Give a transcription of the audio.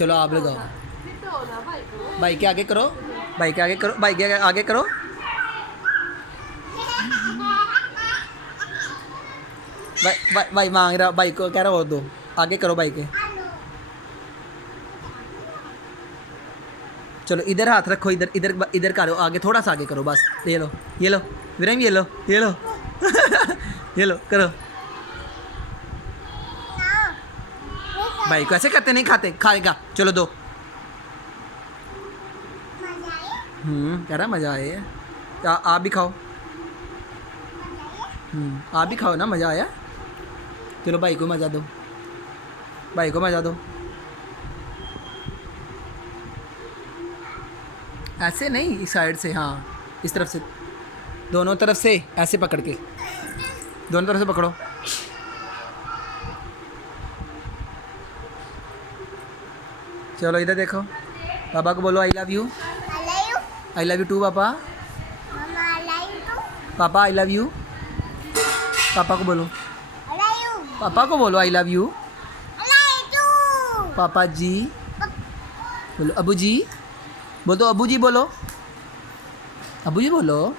चलो आप लगाओ। भाई के आगे करो, भाई के आगे करो, भाई के आगे करो। भाई मांग रहा, भाई को कह रहा वो दो, आगे करो भाई के। चलो इधर हाथ रखो, इधर इधर इधर करो, आगे थोड़ा सा आगे करो बस। ये लो, ये लो विरम, ये लो, ये लो ये लो करो। भाई को ऐसे करते नहीं खाते, खाएगा। चलो दो। कह रहा मज़ा आए। आप भी खाओ। आप भी खाओ ना, मज़ा आया। चलो भाई को मज़ा दो, भाई को मज़ा दो। ऐसे नहीं, इस साइड से, हाँ इस तरफ से, दोनों तरफ से ऐसे पकड़ के, दोनों तरफ से पकड़ो। चलो इधर देखो, पापा को बोलो I love you. I love you too पापा। पापा आई लव यू। पापा को बोलो, पापा को बोलो आई लव यू। पापा जी बोलो, अबू जी बोल दो, अबू जी बोलो, अबू जी बोलो।